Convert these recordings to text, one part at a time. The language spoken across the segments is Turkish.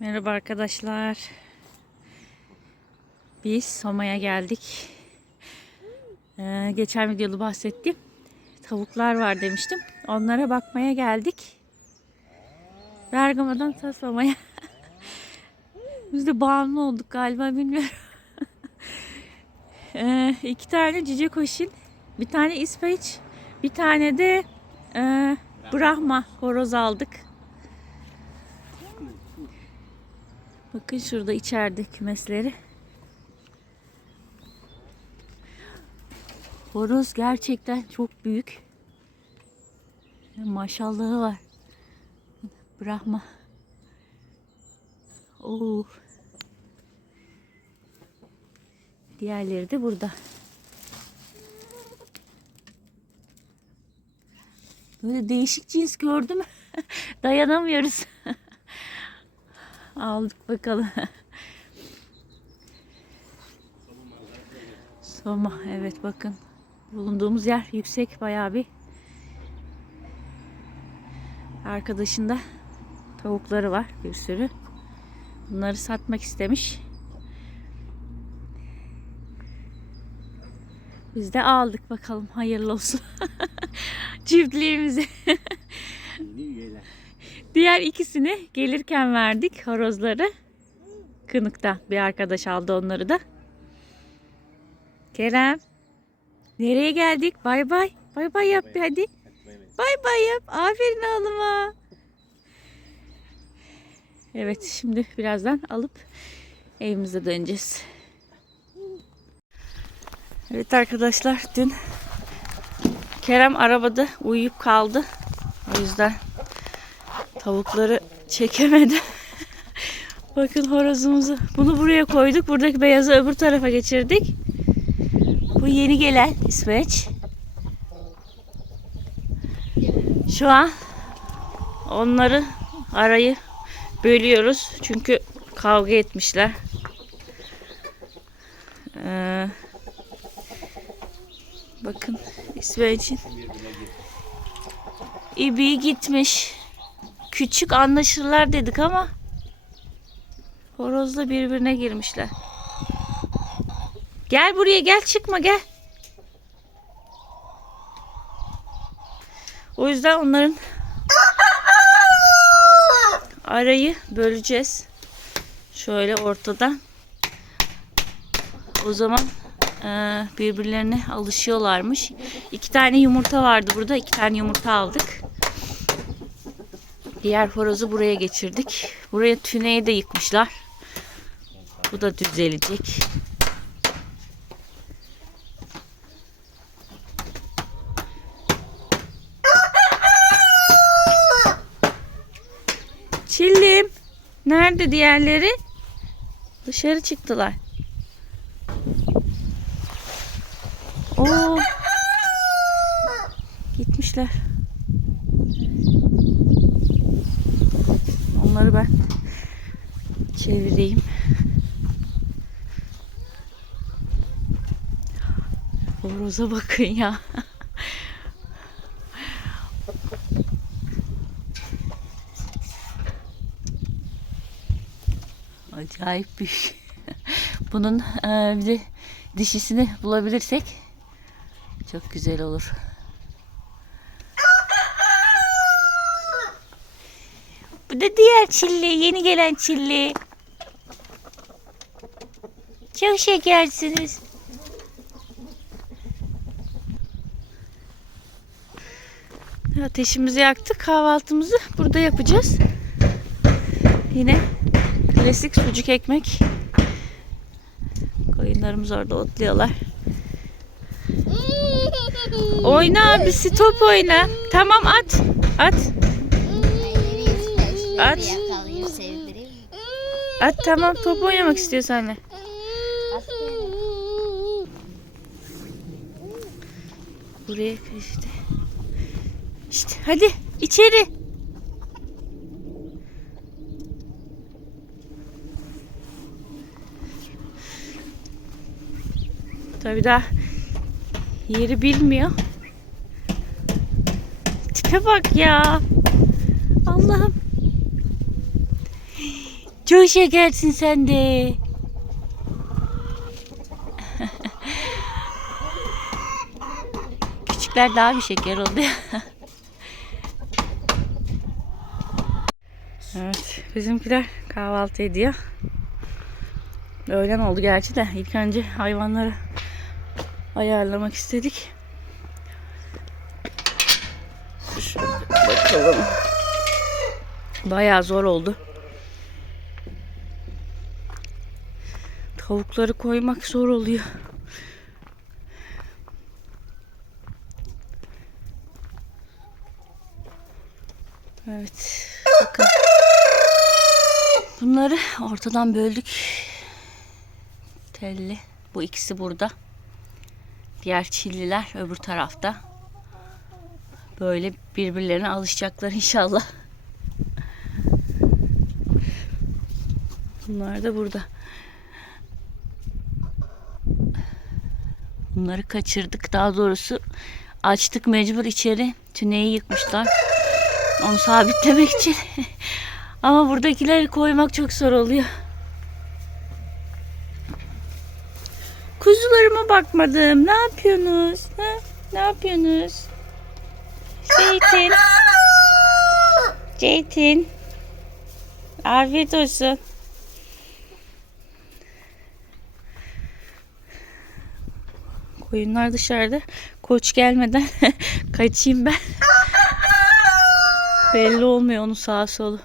Merhaba arkadaşlar. Biz Soma'ya geldik. Ee, geçen videoda bahsettim. Tavuklar var demiştim. Onlara bakmaya geldik. Bergama'dan ta Soma'ya. Biz de bağımlı olduk galiba bilmiyorum. ee, iki tane cüce koşin. Bir tane İsveç. Bir tane de e, Brahma horoz aldık. Bakın şurada içeride kümesleri. Horoz gerçekten çok büyük. Maşallahı var. Brahma. Oo. Diğerleri de burada. Böyle değişik cins gördüm. Dayanamıyoruz. Aldık bakalım. Soma evet bakın. Bulunduğumuz yer yüksek bayağı bir. Arkadaşında tavukları var bir sürü. Bunları satmak istemiş. Biz de aldık bakalım hayırlı olsun. Çiftliğimizi. Diğer ikisini gelirken verdik horozları. Kınık'ta bir arkadaş aldı onları da. Kerem. Nereye geldik? Bay bay. Bay bay yap bir hadi. Bay bay yap. Aferin oğluma. Evet şimdi birazdan alıp evimize döneceğiz. Evet arkadaşlar dün Kerem arabada uyuyup kaldı. O yüzden tavukları çekemedi. Bakın horozumuzu. Bunu buraya koyduk. Buradaki beyazı öbür tarafa geçirdik. Bu yeni gelen İsveç. Şu an onları arayı bölüyoruz. Çünkü kavga etmişler. Ee, bakın İsveç'in İbi gitmiş. Küçük anlaşırlar dedik ama horozla birbirine girmişler. Gel buraya gel çıkma gel. O yüzden onların arayı böleceğiz. Şöyle ortadan. O zaman e, birbirlerine alışıyorlarmış. İki tane yumurta vardı burada. iki tane yumurta aldık. Diğer horozu buraya geçirdik. Buraya tüneyi de yıkmışlar. Bu da düzelecek. Çillim. Nerede diğerleri? Dışarı çıktılar. Oo. Gitmişler. Onları ben çevireyim. Horoza bakın ya. Acayip büyük. Bunun e, bir de dişisini bulabilirsek çok güzel olur. Bu da diğer çilli, yeni gelen çilli. Çok şekersiniz. Ateşimizi yaktık. Kahvaltımızı burada yapacağız. Yine klasik sucuk ekmek. Koyunlarımız orada otluyorlar. Oyna abisi top oyna. Tamam at. At. At. At tamam top oynamak istiyor seninle. Buraya işte. İşte hadi içeri. Tabii daha yeri bilmiyor. Tipe bak ya. Allah'ım. Çok şekersin sen de. Küçükler daha bir şeker oluyor. evet, bizimkiler kahvaltı ediyor. Öğlen oldu gerçi de ilk önce hayvanları ayarlamak istedik. Şöyle bakalım. Bayağı zor oldu. Tavukları koymak zor oluyor. Evet. Bakın. Bunları ortadan böldük. Telli. Bu ikisi burada. Diğer çilliler öbür tarafta. Böyle birbirlerine alışacaklar inşallah. Bunlar da burada. Bunları kaçırdık. Daha doğrusu açtık mecbur içeri. Tüneyi yıkmışlar. Onu sabitlemek için. Ama buradakileri koymak çok zor oluyor. Kuzularıma bakmadım. Ne yapıyorsunuz? Ha? Ne yapıyorsunuz? Zeytin. Zeytin. Afiyet olsun. Koyunlar dışarıda. Koç gelmeden kaçayım ben. Belli olmuyor onun sağa solu.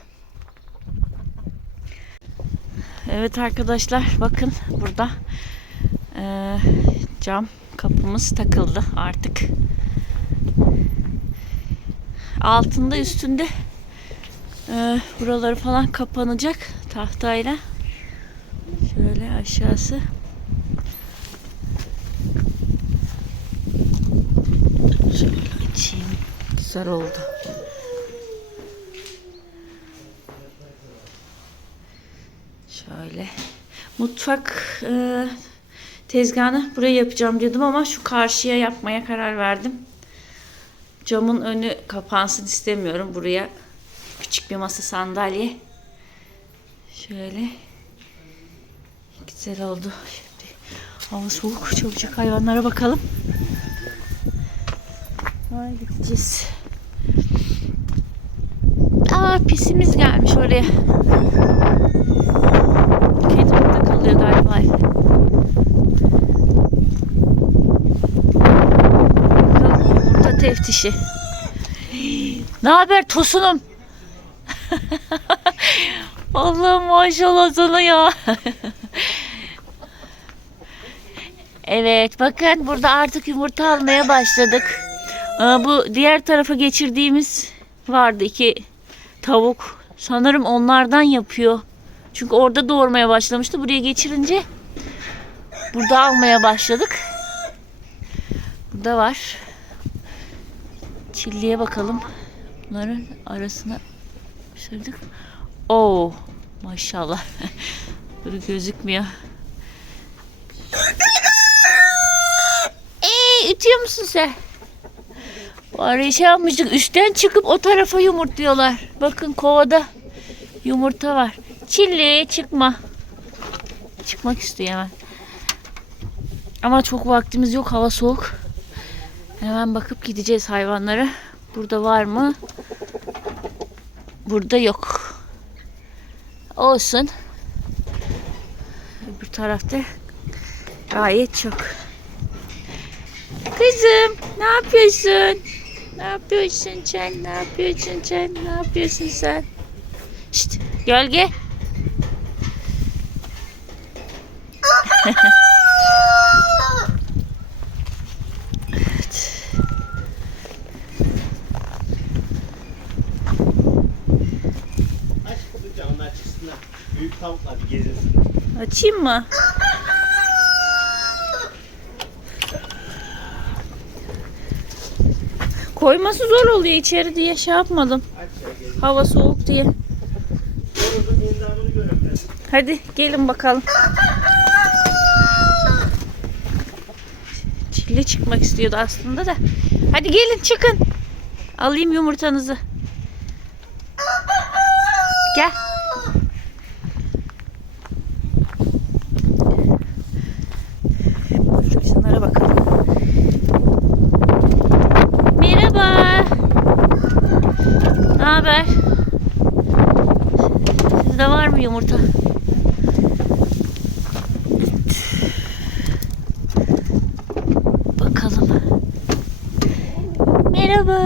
Evet arkadaşlar bakın burada eee, cam kapımız takıldı artık. Altında üstünde eee, buraları falan kapanacak tahtayla. Şöyle aşağısı. Şöyle açayım. Güzel oldu. Şöyle. Mutfak e, tezgahını buraya yapacağım diyordum ama şu karşıya yapmaya karar verdim. Camın önü kapansın istemiyorum. Buraya küçük bir masa sandalye. Şöyle. Güzel oldu. Şimdi hava soğuk. Çabucak hayvanlara bakalım. Sonra gideceğiz. Pisimiz gelmiş oraya. Kedi burada kalıyor galiba. Yumurta teftişi. Ne haber tosunum? Allah'ım maşallah sana ya. evet bakın burada artık yumurta almaya başladık. Bu diğer tarafa geçirdiğimiz vardı iki tavuk. Sanırım onlardan yapıyor. Çünkü orada doğurmaya başlamıştı. Buraya geçirince burada almaya başladık. Burada var. Çilliye bakalım. Bunların arasına sürdük. Oo, maşallah. Böyle gözükmüyor. Ee, ütüyor musun sen? Var şey yapmıştık. Üstten çıkıp o tarafa yumurtluyorlar. Bakın kovada yumurta var. Çilli çıkma. Çıkmak istiyor hemen. Ama çok vaktimiz yok. Hava soğuk. Hemen bakıp gideceğiz hayvanlara. Burada var mı? Burada yok. Olsun. Öbür tarafta gayet çok. Kızım ne yapıyorsun? Ne yapıyorsun sen? Ne yapıyorsun sen? Ne yapıyorsun sen? Şşt, gölge. evet. Aç kapıcı onlar çıksınlar. Büyük tavuklar bir gezilsin. Açayım mı? Koyması zor oluyor içeri diye şey yapmadım. Hava soğuk diye. Hadi gelin bakalım. Çilli çıkmak istiyordu aslında da. Hadi gelin çıkın. Alayım yumurtanızı. Yumurta. Bakalım. Merhaba.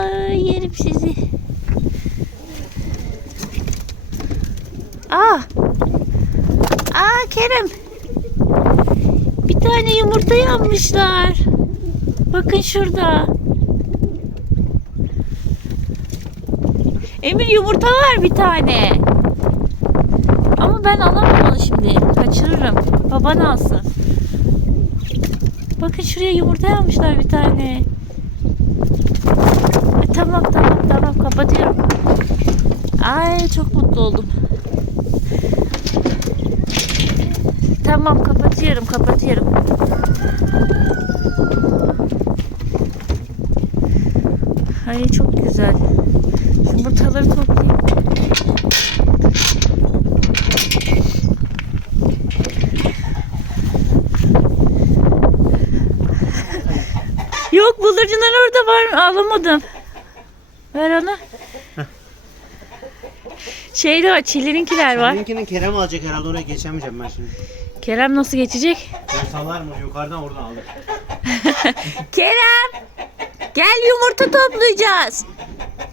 Ay yerim sizi. Aa. Aa Kerem. Bir tane yumurta yapmışlar. Bakın şurada. Emir yumurta var bir tane. Ama ben alamam onu şimdi. Kaçırırım. Baban alsın. Bakın şuraya yumurta yapmışlar bir tane. E, tamam tamam tamam kapatıyorum. Ay çok mutlu oldum. Tamam kapatıyorum kapatıyorum. Ay çok güzel. Yumurtaları toplayayım. Yok bıldırcınlar orada var. Alamadım. Ver onu. Şeyde var. Çillinkiler var. Benimkinin Kerem alacak herhalde oraya geçemeyeceğim ben şimdi. Kerem nasıl geçecek? Ben sallar mı yukarıdan oradan alır. Kerem! Gel yumurta toplayacağız.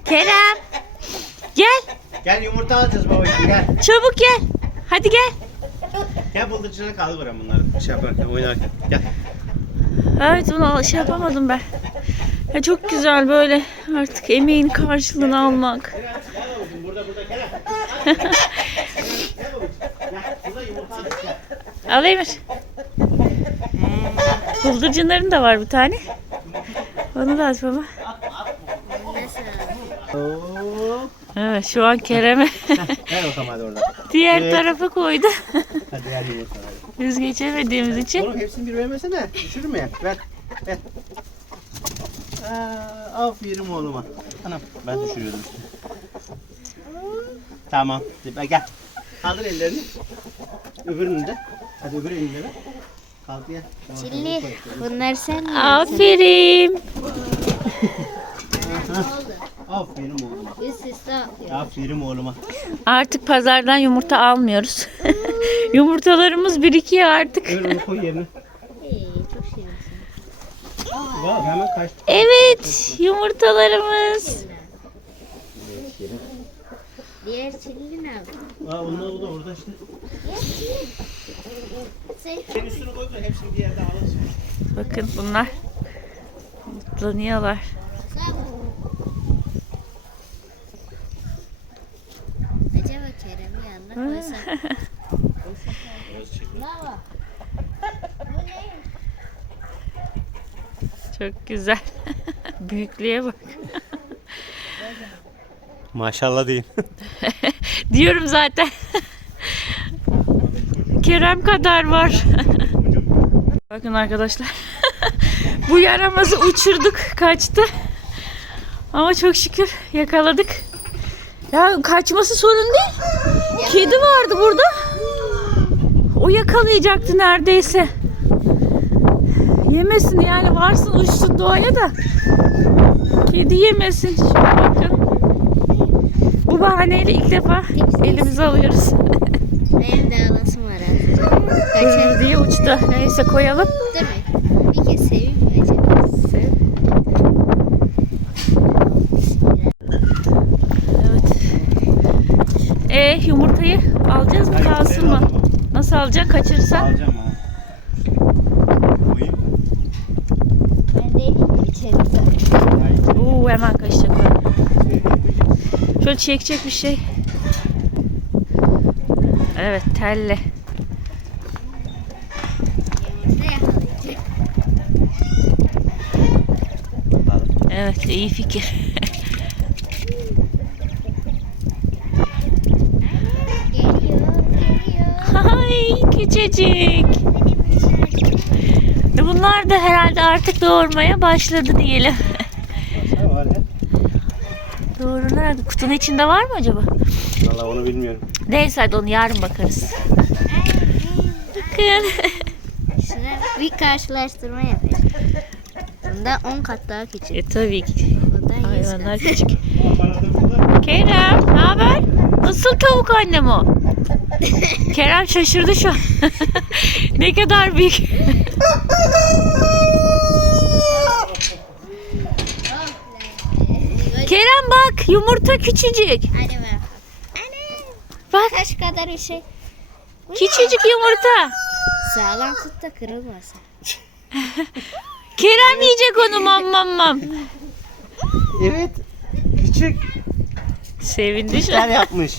Kerem! Gel. Gel yumurta alacağız babacığım gel. Çabuk gel. Hadi gel. Gel bıldırcına kaldı bırak bunları şey yaparken oynarken. Gel. Evet onu şey yapamadım ben. Ya çok güzel böyle artık emeğin karşılığını almak. Al Emir. Bıldırcınların da var bir tane. Onu da aç baba. Evet şu an Kerem'e diğer tarafa koydu. Hadi. Biz geçemediğimiz için. Oğlum hepsini bir vermesene. Düşürme ya. Ver. Ver. Aa, aferin oğluma. Anam ben düşürüyordum. Tamam. Gel. Kaldır ellerini. Öbürünü de. Hadi öbür elini de ver. Kalk ya. Çilli, bunlar sen mi? Aferin. Aferin oğluma. Aferin oğluma. Artık pazardan yumurta almıyoruz. Yumurtalarımız birikiyor artık. Öyle onu koy yerine. Hemen kaçtı. Evet yumurtalarımız. Diğer çilli nerede? Aa, onlar o da orada işte. Sen Sen üstüne koy da hepsini bir yerde alırsın. Bakın bunlar mutlanıyorlar. Acaba Kerem'i yanına koysak. Bravo. Bu ne? Çok güzel. Büyüklüğe bak. Maşallah deyin. Diyorum zaten. Kerem kadar var. Bakın arkadaşlar. Bu yaramazı uçurduk. Kaçtı. Ama çok şükür yakaladık. Ya kaçması sorun değil. Kedi vardı burada. O yakalayacaktı neredeyse. Yemesin yani varsın uçsun doğaya da. Kedi yemesin. Şöyle bakın. Bu bahaneyle ilk defa elimize alıyoruz. Benim de alasım var ha. Kaçar diye uçtu. Neyse koyalım. değil mi? Bir kez seveyim mi acaba? Evet. E yumurtayı alacağız mı kalsın mı? Nasıl alacaksın kaçırırsan? Alacağım ama. Koyayım. Ben de içeri Oo hemen kaçacak. Şöyle çekecek bir şey. Evet yakalayacak. Evet iyi fikir. E Bunlar da herhalde artık doğurmaya başladı diyelim. Hadi. Kutunun içinde var mı acaba? Valla onu bilmiyorum. Neyse hadi onu yarın bakarız. Bakın. Şuna bir karşılaştırma yapayım. Bunda 10 kat daha küçük. e tabii ki. Bundan 100 Hayvanlar kat. küçük. Kerem ne haber? Nasıl tavuk annem o? Kerem şaşırdı şu an. ne kadar büyük. Kerem bak yumurta küçücük. Bak. Anne. Bak Taş kadar bir şey. küçücük yumurta. Sağlam tut da kırılmasın. Kerem yiyecek onu mam mam mam. Evet. Küçük. Sevindi şu an. yapmış.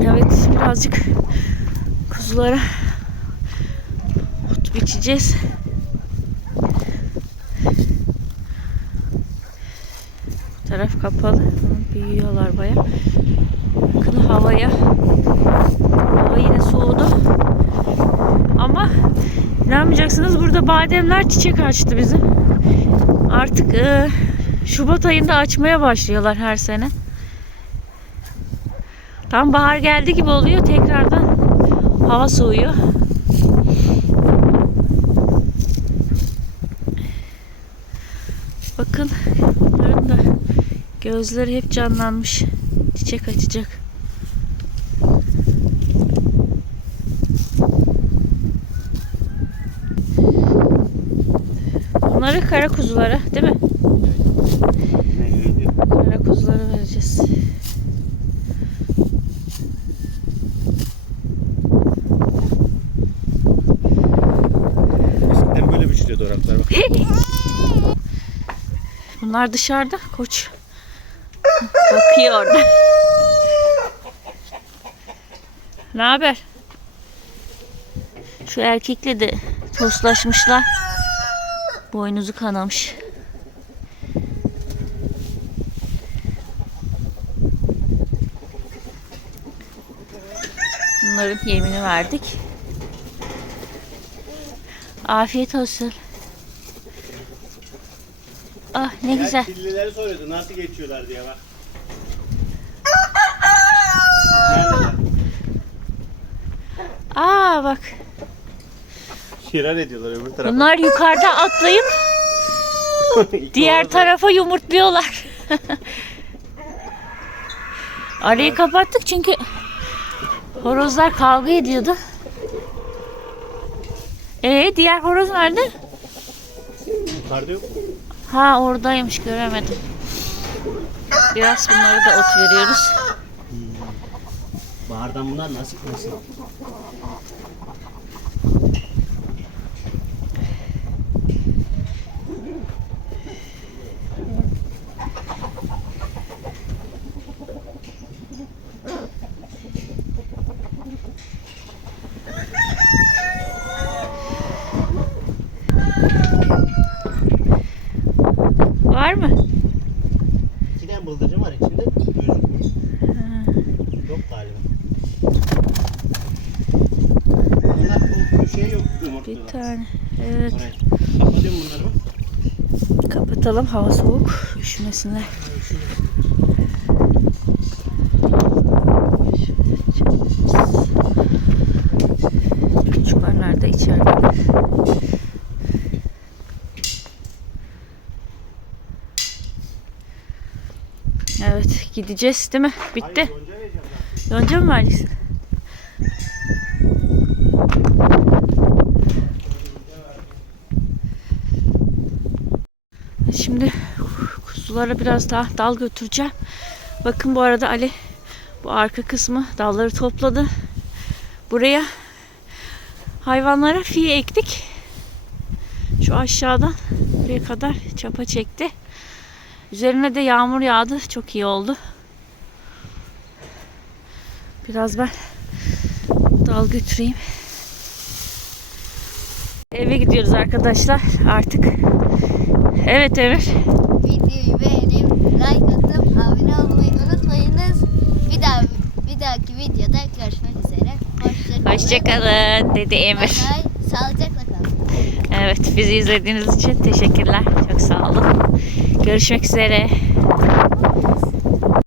Evet birazcık kuzulara ot biçeceğiz. Bu taraf kapalı. Büyüyorlar baya. Bakın havaya. Hava yine soğudu. Ama inanmayacaksınız burada bademler çiçek açtı bizim. Artık e, Şubat ayında açmaya başlıyorlar her sene. Tam bahar geldi gibi oluyor. Tekrardan hava soğuyor. Bakın bunların da gözleri hep canlanmış. Çiçek açacak. Bunları kara kuzulara değil mi? Ne öyle? Kara kuzulara vereceğiz. Hem oraklar bak. Bunlar dışarıda koç. Bakıyor orada. ne haber? Şu erkekle de toslaşmışlar. Boynuzu kanamış. Bunların yemini verdik. Afiyet olsun. Ah ne güzel. Kirlileri soruyordu nasıl geçiyorlar diye bak. Neredeler? Aa bak. Şirar ediyorlar öbür tarafa. Bunlar yukarıda atlayıp diğer tarafa yumurtluyorlar. Arayı kapattık çünkü horozlar kavga ediyordu. Ee diğer horoz nerede? Yukarıda yok mu? Ha oradaymış göremedim. Biraz bunlara da ot veriyoruz. Bahardan bunlar nasip nasıl? Var mı? İki tane bıldırcın var içinde gözükmüyor. Yok galiba. Bunlar bu köşeye yok Bir yumurtluyorlar. tane. Evet. Oraya. Kapatıyorum bunları bak. Kapatalım hava soğuk. Üşümesinler. Küçükler nerede? İçeride. Evet gideceğiz değil mi? Bitti. Yonca mı vereceksin? Şimdi kuzulara biraz daha dal götüreceğim. Bakın bu arada Ali bu arka kısmı dalları topladı. Buraya hayvanlara fiye ektik. Şu aşağıdan buraya kadar çapa çekti. Üzerine de yağmur yağdı. Çok iyi oldu. Biraz ben dal götüreyim. Eve gidiyoruz arkadaşlar artık. Evet Emir. Videoyu beğenip like atıp abone olmayı unutmayınız. Bir daha bir dahaki videoda görüşmek üzere. Hoşçakalın. Hoşçakalın dedi Emir. Bay bay. Sağlıcakla kalın. Evet bizi izlediğiniz için teşekkürler. Çok sağ olun. Görüşmek üzere.